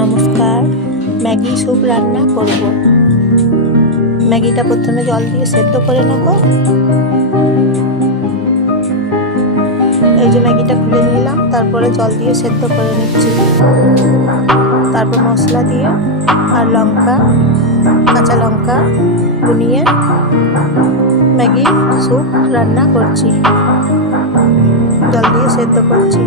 নমস্কার। Maggi soup রান্না করব। ম্যাগিটা প্রথমে জল দিয়ে সেদ্ধ করে নেব। এই যে ম্যাগিটা খুলে নিলাম, তারপরে জল দিয়ে সেদ্ধ করে নিচ্ছি। তারপর মশলা দিয়ে আর লঙ্কা, কাঁচা লঙ্কা বুনিয়ে ম্যাগি স্যুপ রান্না করছি। জল দিয়ে সেদ্ধ করছি।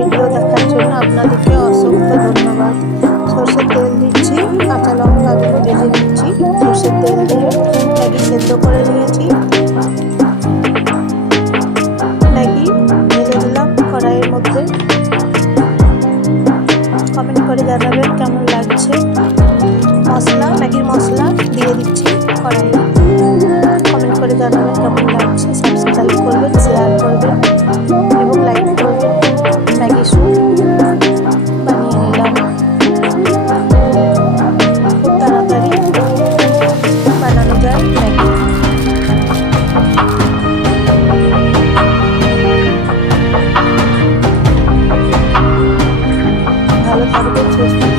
ভিডিও দেখার জন্য আপনাদেরকে অসংখ্য ধন্যবাদ। সর্ষের তেল দিচ্ছি, কাঁচা লঙ্কাগুলো ভেজে নিচ্ছি, সর্ষের তেল দিয়ে সেদ্ধ করে নিয়েছি। ম্যাগি ভেজে দিলাম কড়াইয়ের মধ্যে। কমেন্ট করে জানাবেন কেমন লাগছে। মশলা, ম্যাগির মশলা দিয়ে দিচ্ছি। have a to.